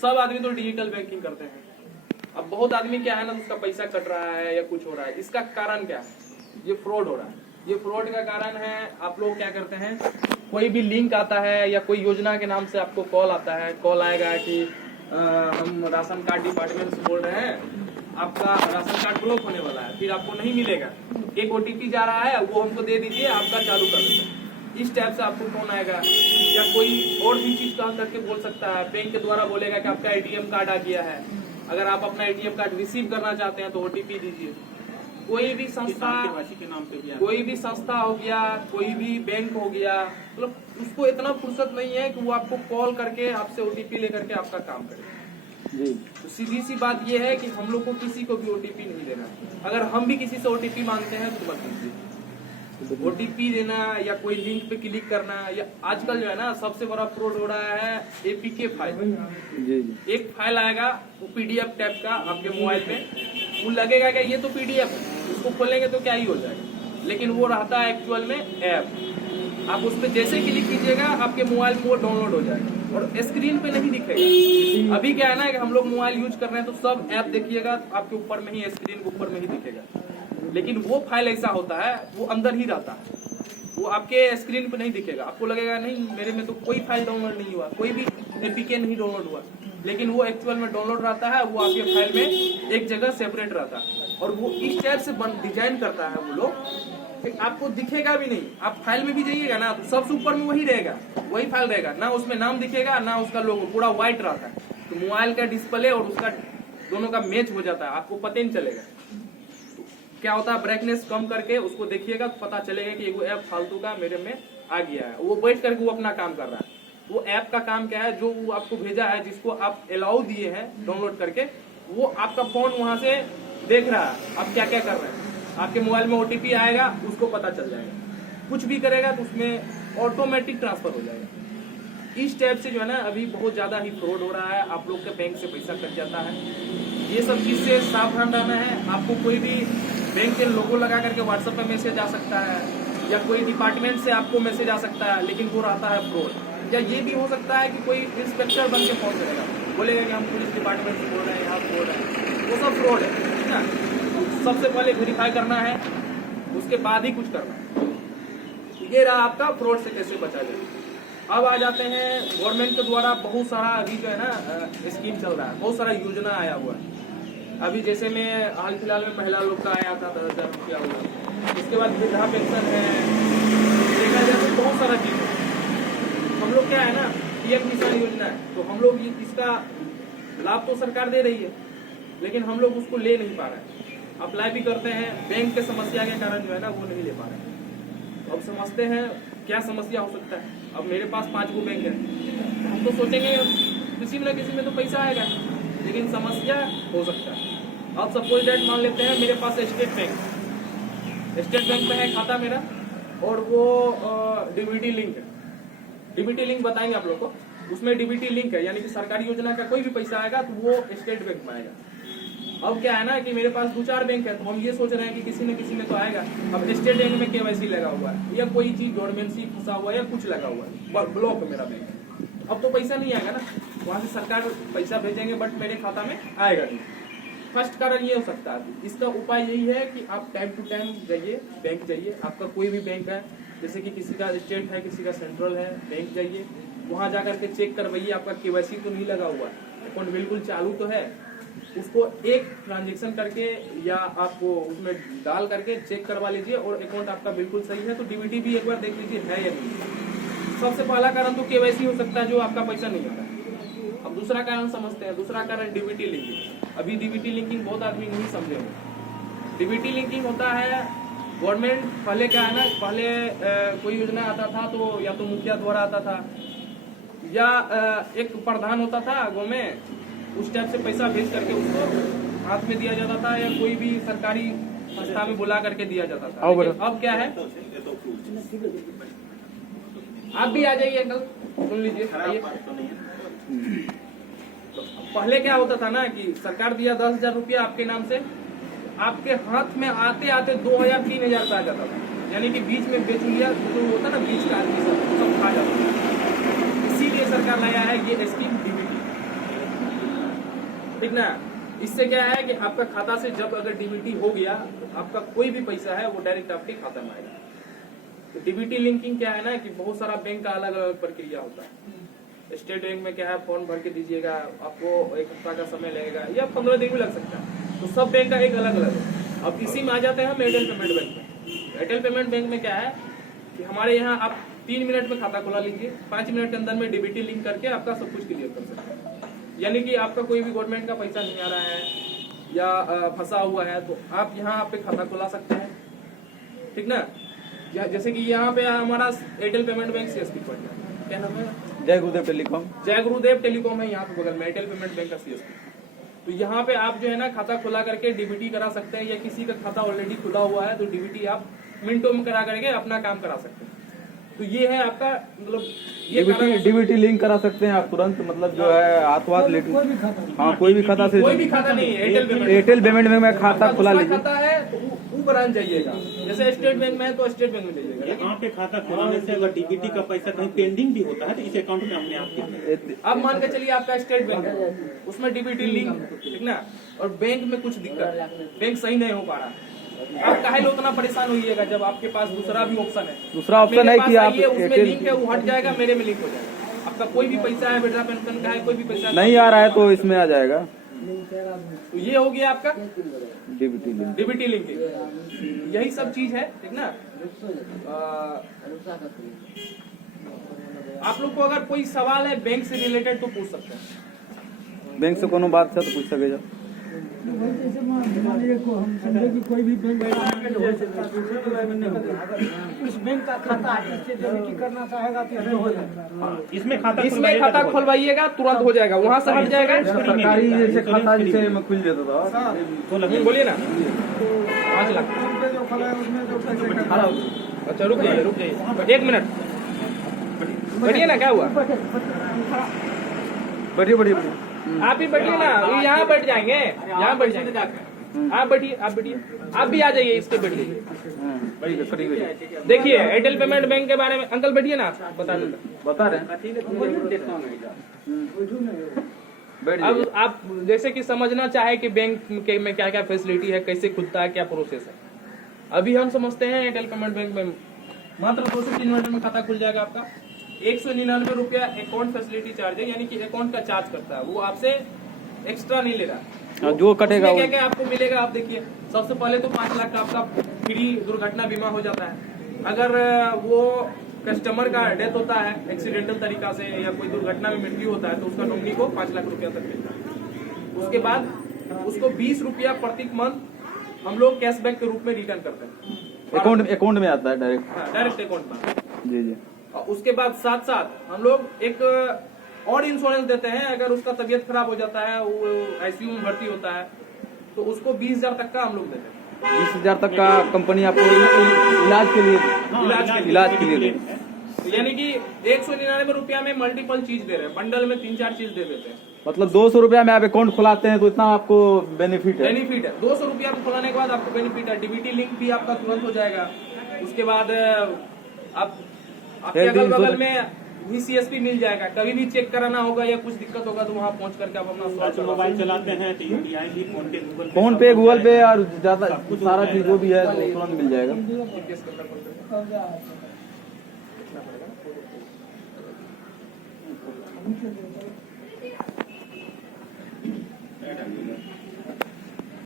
सब आदमी तो डिजिटल बैंकिंग करते हैं। अब बहुत आदमी क्या है ना, उसका पैसा कट रहा है या कुछ हो रहा है, इसका कारण क्या है? ये फ्रॉड हो रहा है। ये फ्रॉड का कारण है, आप लोग क्या करते हैं, कोई भी लिंक आता है या कोई योजना के नाम से आपको कॉल आता है, कॉल आएगा कि हम राशन कार्ड डिपार्टमेंट से बोल रहे हैं, आपका राशन कार्ड ब्लॉक होने वाला है, फिर आपको नहीं मिलेगा, एक OTP जा रहा है, वो हमको दे दीजिए, आपका चालू कर देते हैं। इस टाइप से आपको फोन आएगा। या कोई और भी चीज कॉल करके बोल सकता है, बैंक के द्वारा बोलेगा कि आपका ATM कार्ड आ गया है, अगर आप अपना ATM कार्ड रिसीव करना चाहते हैं तो OTP दीजिए। कोई भी संस्था के नाम पे भी, कोई भी संस्था हो गया, कोई भी बैंक हो गया, मतलब उसको इतना फुर्सत नहीं है कि वो आपको कॉल करके आपसे OTP लेकर के आपका काम करे जी। तो सीधी सी बात ये है कि हम लोग को किसी को भी OTP नहीं देना। अगर हम भी किसी से OTP मांगते हैं तो मत दीजिए। OTP देना या कोई लिंक पे क्लिक करना, या आजकल जो है ना सबसे बड़ा फ्रॉड हो रहा है APK फाइल। एक फाइल आएगा वो PDF टाइप का आपके मोबाइल पे, वो लगेगा कि ये तो PDF है, उसको खोलेंगे तो क्या ही हो जाएगा, लेकिन वो रहता है एक्चुअल में ऐप। आप उस पर जैसे क्लिक कीजिएगा आपके मोबाइल में वो डाउनलोड हो जाएगा और स्क्रीन पे नहीं दिखेगा। अभी क्या है ना कि हम लोग मोबाइल यूज कर रहे हैं तो सब ऐप देखिएगा आपके ऊपर में ही, स्क्रीन के ऊपर में ही दिखेगा, लेकिन वो फाइल ऐसा होता है वो अंदर ही रहता है, वो आपके स्क्रीन पे नहीं दिखेगा। आपको लगेगा नहीं मेरे में तो कोई फाइल डाउनलोड नहीं हुआ, कोई भी APK नहीं डाउनलोड हुआ, लेकिन वो एक्चुअल में डाउनलोड रहता है, वो आपके फाइल में एक जगह सेपरेट रहता है। और वो इस टाइप से डिजाइन करता है वो लोग कि आपको दिखेगा भी नहीं। आप फाइल में भी जाइएगा ना तो सबसे ऊपर में वही रहेगा, वही फाइल रहेगा, ना उसमें नाम दिखेगा ना उसका लोगो, पूरा व्हाइट रहता है। तो मोबाइल का डिस्प्ले और उसका दोनों का मैच हो जाता है, आपको पता नहीं चलेगा। क्या होता है, ब्राइटनेस कम करके उसको देखिएगा तो पता चलेगा कि वो ऐप फालतू का मेरे में आ गया है। वो बैठ करके वो अपना काम कर रहा है। वो ऐप का काम क्या है, जो वो आपको भेजा है, जिसको आप अलाउ दिए हैं डाउनलोड करके, वो आपका फोन वहां से देख रहा है आप क्या क्या कर रहे हैं। आपके मोबाइल में OTP आएगा, उसको पता चल जाएगा, कुछ भी करेगा तो उसमें ऑटोमेटिक ट्रांसफर हो जाएगा। इस टाइप से जो है ना अभी बहुत ज्यादा ही फ्रॉड हो रहा है, आप लोग के बैंक से पैसा कट जाता है। ये सब चीज से सावधान रहना है। आपको कोई भी बैंक के लोगो लगा करके WhatsApp पे मैसेज आ सकता है, या कोई डिपार्टमेंट से आपको मैसेज आ सकता है, लेकिन वो रहता है फ्रॉड। या ये भी हो सकता है कि कोई इंस्पेक्टर बन के फोन करेगा, बोलेगा कि हम पुलिस डिपार्टमेंट से बोल रहे हैं, यहाँ बोल रहे हैं, वो सब फ्रॉड है ना। सबसे पहले वेरीफाई करना है, उसके बाद ही कुछ करना है। ये रहा आपका फ्रॉड से कैसे बचा जाए। अब आ जाते हैं गवर्नमेंट के द्वारा बहुत सारा अभी जो है ना स्कीम चल रहा है, बहुत सारा योजना आया हुआ है। अभी जैसे में हाल फिलहाल में महिला लोग का आया था 10,000 रुपया हुआ, इसके बाद वृद्धा पेंशन है, देखा जाए तो बहुत सारा चीज है। हम लोग क्या है ना, PM किसान योजना है, तो हम लोग इसका लाभ तो सरकार दे रही है, लेकिन हम लोग उसको ले नहीं पा रहे हैं। अप्लाई भी करते हैं, बैंक के समस्या के कारण जो है ना वो नहीं ले पा रहे हैं। अब समझते हैं क्या समस्या हो सकता है। अब मेरे पास 5 गो बैंक है, हम तो सोचेंगे किसी न किसी में तो पैसा आएगा, लेकिन समस्या हो सकता है। अब सपोज डेट मान लेते हैं मेरे पास स्टेट बैंक में है खाता मेरा, और वो DBT लिंक है। DBT लिंक बताएंगे आप लोग को, उसमें DBT लिंक है, यानी कि सरकारी योजना का कोई भी पैसा आएगा तो वो स्टेट बैंक में आएगा। अब क्या है ना कि मेरे पास 2-4 बैंक है, तो हम ये सोच रहे हैं कि किसी न किसी में तो आएगा। अब स्टेट बैंक में KYC लगा हुआ है, या कोई चीज गवर्नमेंट से फंसा हुआ है, या कुछ लगा हुआ है, ब्लॉक है मेरा बैंक। अब तो पैसा नहीं आएगा ना, वहां से सरकार पैसा भेजेंगे बट मेरे खाता में आएगा नहीं। फर्स्ट कारण ये हो सकता है। इसका उपाय यही है कि आप टाइम टू टाइम जाइए, बैंक जाइए। आपका कोई भी बैंक है, जैसे कि किसी का स्टेट है, किसी का सेंट्रल है, बैंक जाइए, वहां जाकर के चेक करवाइए आपका KYC तो नहीं लगा हुआ, अकाउंट बिल्कुल चालू तो है। उसको एक ट्रांजेक्शन करके या आपको उसमें डाल करके चेक करवा लीजिए, और अकाउंट आपका बिल्कुल सही है तो DBT भी एक बार देख लीजिए है या नहीं। सबसे पहला कारण तो KYC हो सकता है, जो आपका पैसा नहीं आता। अब दूसरा कारण समझते हैं। दूसरा कारण DBT लिंकिंग। अभी DBT लिंकिंग बहुत आदमी नहीं समझे हैं। DBT लिंकिंग होता है, गवर्नमेंट पहले क्या है ना, पहले कोई योजना आता था तो या तो मुखिया द्वारा आता था, या एक प्रधान होता था गाँव में, उस टाइप से पैसा भेज करके उसको हाथ में दिया जाता था, या कोई भी सरकारी संस्था में बुला करके दिया जाता था। अब क्या है, आप भी आ जाइए कल, सुन लीजिए। पहले क्या होता था ना कि सरकार दिया 10,000 रुपया आपके नाम से, आपके हाथ में आते आते 2,000-3,000 आ जाता था, यानी कि बीच में बेचुलिया जो होता ना, बीच का आदमी सब खा जाता था। इसीलिए सरकार लाया है ये स्कीम DBT। ठीक ना। इससे क्या है कि आपका खाता से जब अगर डीबीटी हो गया, आपका कोई भी पैसा है वो डायरेक्ट आपके खाता में आएगा। तो डीबीटी लिंकिंग क्या है ना कि बहुत सारा बैंक का अलग अलग प्रक्रिया होता है। स्टेट बैंक में क्या है, फॉर्म भर के दीजिएगा, आपको 1 हफ्ता का समय लगेगा या 15 दिन भी लग सकता है। तो सब बैंक का एक अलग अलग है। अब इसी में आ जाते हैं हम एयरटेल पेमेंट बैंक में। एयरटेल पेमेंट बैंक में क्या है कि हमारे यहाँ आप 3 मिनट में खाता खुला लीजिए, 5 मिनट के अंदर में डीबीटी लिंक करके आपका सब कुछ क्लियर कर सकते हैं। यानी कि आपका कोई भी गवर्नमेंट का पैसा नहीं आ रहा है या फंसा हुआ है तो आप यहाँ पे खाता खुला सकते हैं, ठीक ना। जैसे कि यहाँ पे हमारा एयरटेल पेमेंट बैंक सीएसपी पड़ता है, क्या नाम है, जय गुरुदेव टेलीकॉम। जय गुरुदेव टेलीकॉम है यहाँ पे बगल में, एयरटेल पेमेंट बैंक का सीएसपी। तो यहाँ पे आप जो है ना खाता खुला करके डीबीटी करा सकते हैं, या किसी का खाता ऑलरेडी खुला हुआ है तो डीबीटी आप मिनटों में करा करके अपना काम करा सकते हैं। तो ये है आपका मतलब डीबीटी लिंक करा सकते हैं आप तुरंत, मतलब जो है हाथों हाथ लेके, हाँ कोई भी खाता से, कोई भी खाता नहीं है एयरटेल पेमेंट बैंक में खाता खुला लीजिए। खाता है तो वो ब्रांच जाइएगा, जैसे स्टेट बैंक में है तो स्टेट बैंक में जाइएगा। यहाँ पे खाता खुलाने से अगर डीबीटी का पैसा कहीं पेंडिंग भी होता है तो इस अकाउंट में अपने आप अब मान के चलिए आपका स्टेट बैंक है, उसमें डीबीटी लिंक, ठीक ना, और बैंक में कुछ दिक्कत, बैंक सही नहीं हो पा रहा, आप काहे लो उतना परेशान होइएगा जब आपके पास दूसरा भी ऑप्शन है। दूसरा ऑप्शन है कि आप उसमें लिंक है, वो हट जाएगा, मेरे में लिंक हो जाएगा। आपका कोई भी पैसा है, वृद्धा पेंशन का है, कोई भी पैसा नहीं आ रहा है तो इसमें आ जाएगा। तो ये हो गया आपका डीबीटी लिंक। डीबीटी लिंक, यही सब चीज है, ठीक ना। आप लोग को अगर कोई सवाल है बैंक से रिलेटेड तो पूछ सकते हैं। बैंक से कोनो बात है तो पूछ सके जा। हम समझे कि कोई भी बैंक उस बैंक का खाता इससे डीबीटी करना चाहेगा तो हो जाएगा। इसमें खाता खुलवाइएगा, तुरंत हो जाएगा, वहाँ से हट जाएगा। सरकारी जैसे खाता जिसे में खुल जाता था, बोलिए ना 5 लाख। जो खुला है उसमें जो पैसे अच्छा रुक जाइए 1 मिनट, बढ़िए ना, क्या हुआ, बढ़िया। आप ही बैठिए ना, यहाँ बैठ जाएंगे, यहाँ बैठ जाएंगे, आप बैठिए, आप बैठिए, आप भी आ जाइए, इस पे बैठिए। देखिए एयरटेल पेमेंट बैंक के बारे में अंकल बैठिए ना, बता रहे हैं। अब आप जैसे कि समझना चाहे कि बैंक में क्या क्या फैसिलिटी है, कैसे खुलता है, क्या प्रोसेस है। अभी हम समझते हैं एयरटेल पेमेंट बैंक में मात्र 2 से 3 मिनट में खाता खुल जाएगा आपका। 199 रुपया अकाउंट फैसिलिटी चार्ज है, यानी कि अकाउंट का चार्ज करता है, वो आपसे एक्स्ट्रा नहीं ले रहा। जो कटेगा क्या क्या आपको मिलेगा, आप देखिए। सबसे पहले तो 5 लाख का आपका फ्री दुर्घटना बीमा हो जाता है। अगर वो कस्टमर का डेथ होता है एक्सीडेंटल तरीका से या कोई दुर्घटना में मृत्यु होता है तो उसका नॉमिनी को 5 लाख रुपया तक मिलता है। उसके बाद उसको 20 रुपया प्रति मंथ हम लोग कैशबैक के रूप में रिटर्न करते हैं। अकाउंट में आता है डायरेक्ट, डायरेक्ट अकाउंट में। जी। और उसके बाद साथ साथ हम लोग एक और इंश्योरेंस देते हैं। अगर उसका तबीयत खराब हो जाता है, वो आईसीयू में भर्ती होता है, तो उसको 20,000 तक का हम लोग देते हैं। 20,000 तक का कंपनी आपको इलाज के लिए यानी कि 199 रुपया में मल्टीपल चीज दे रहे हैं, बंडल में 3-4 चीज दे देते हैं। मतलब 200 रुपया में आप अकाउंट खुलाते हैं तो इतना आपको बेनिफिट है। 200 रुपया में खुलाने के बाद आपको बेनिफिट है। डीबीटी लिंक भी आपका तुरंत हो जाएगा। उसके बाद आपके अगल बगल में VCSP मिल जाएगा। कभी भी चेक कराना होगा या कुछ दिक्कत होगा तो वहाँ पहुँच करके आप अपना मोबाइल चलाते हैं तो UPI भी, फोन पे गूगल पे और ज्यादा सारा चीज जो भी है तो तुरंत मिल जाएगा।